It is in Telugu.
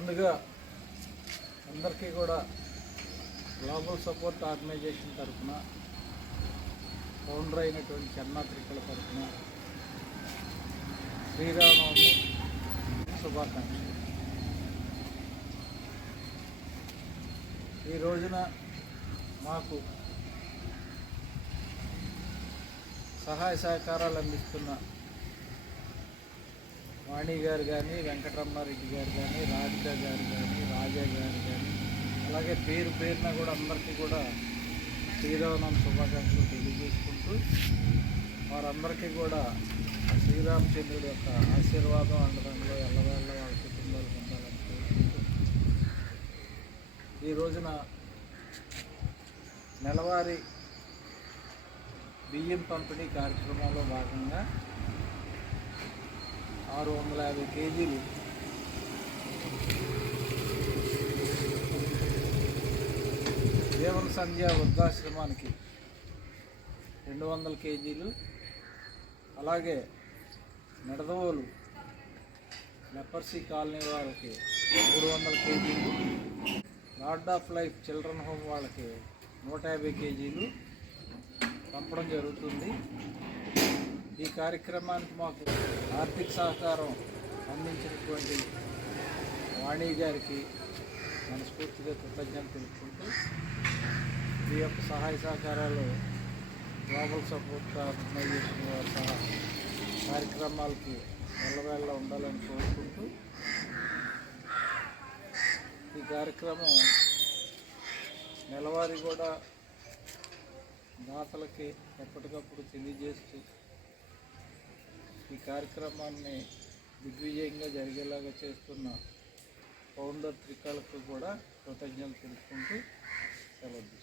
ముందుగా అందరికీ కూడా గ్లోబల్ సపోర్ట్ ఆర్గనైజేషన్ తరఫున ఫౌండర్ అయినటువంటి చెన్నా త్రికల తరఫున శ్రీరామనవమి శుభాకాంక్షలు. ఈ రోజున మాకు సహాయ సహకారాలు అందిస్తున్న వాణి గారు కానీ, వెంకటరమణారెడ్డి గారు కానీ, రాధిక గారు కానీ, రాజా గారు కానీ, అలాగే పేరు పేరున కూడా అందరికీ కూడా శ్రీరామనవమి శుభాకాంక్షలు తెలియజేసుకుంటూ వారందరికీ కూడా శ్రీరామచంద్రుడి యొక్క ఆశీర్వాదం అండదండలో ఎల్లవేళ్ళ వాళ్ళ కుటుంబాలు పొందాలని కోరుకుంటూ ఈ రోజున నెలవారీ బియ్యం పంపిణీ కార్యక్రమంలో భాగంగా 650 కేజీలు జీవన సంధ్య వృద్ధాశ్రమానికి 200 కేజీలు, అలాగే నిడదవోలు లెపర్సీ కాలనీ వాళ్ళకి 300 కేజీలు, lord of life children home వాళ్ళకి 150 కేజీలు పంపడం జరుగుతుంది. ఈ కార్యక్రమానికి మాకు ఆర్థిక సహకారం అందించినటువంటి వాణి గారికి మనస్ఫూర్తిగా కృతజ్ఞతలు తెలుపుకుంటూ ఈ యొక్క సహాయ సహకారాలు గ్లోబల్ సపోర్ట్ ఆర్గనైజేషన్ వారి సహా కార్యక్రమాలకి వెళ్ళవేళ్ళ ఉండాలని కోరుకుంటూ ఈ కార్యక్రమం నెలవారీ కూడా దాతలకి ఎప్పటికప్పుడు తెలియజేస్తూ ఈ కార్యక్రమాన్ని దిగ్విజయంగా జరిగేలాగా చేస్తున్న ఫౌండర్ త్రికలకు కూడా కృతజ్ఞతలు తెలుపుకుంటూ సెలవు.